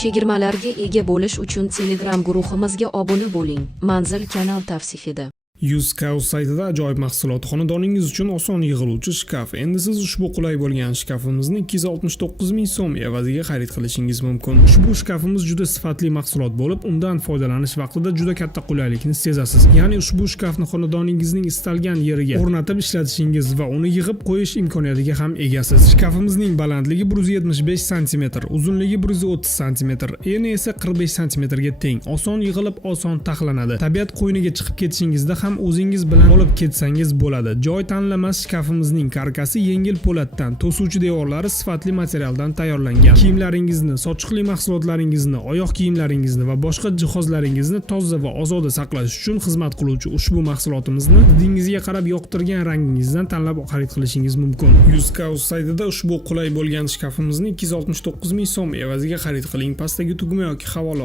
Chegirmalarga ega bo'lish uchun Telegram guruhimizga obuna bo'ling. Manzil kanal tavsifida. Yuzcow saytida ajoyib mahsulot, xonadoningiz uchun oson yig'iluvchi shkaf. Endi siz ushbu qulay bo'lgan shkafimizni 269 ming so'm evaziga xarid qilishingiz mumkin. Ushbu shkafimiz juda sifatli mahsulot bo'lib, undan foydalanish vaqtida juda katta qulaylikni sezasiz. Ya'ni ushbu shkafni xonadoningizning istalgan yeriga o'rnatib ishlatishingiz va uni yig'ib qo'yish imkoniyatiga ham egasiz. Shkafimizning balandligi 175 sm, uzunligi 130 sm, eni esa 45 sm ga teng. Oson yig'ilib, oson taxlanadi. Tabiat qo'yniga chiqib ketishingizda ham o'zingiz bilan olib ketsangiz bo'ladi. Joy tanlamas shkafimizning karkasi yengil po'latdan, to'suvchi devorlari sifatli materialdan tayyorlangan. Kiyimlaringizni, sochiqli mahsulotlaringizni, oyoq kiyimlaringizni va boshqa jihozlaringizni toza va ozoda saqlash uchun xizmat qiluvchi ushbu mahsulotimizni didingizga qarab yoqtirgan rangingizdan tanlab xarid qilishingiz mumkin. Yuzcow saytida ushbu qulay bo'lgan shkafimizni 269 ming so'm evaziga xarid qiling. Pastdagi tugma yoki havola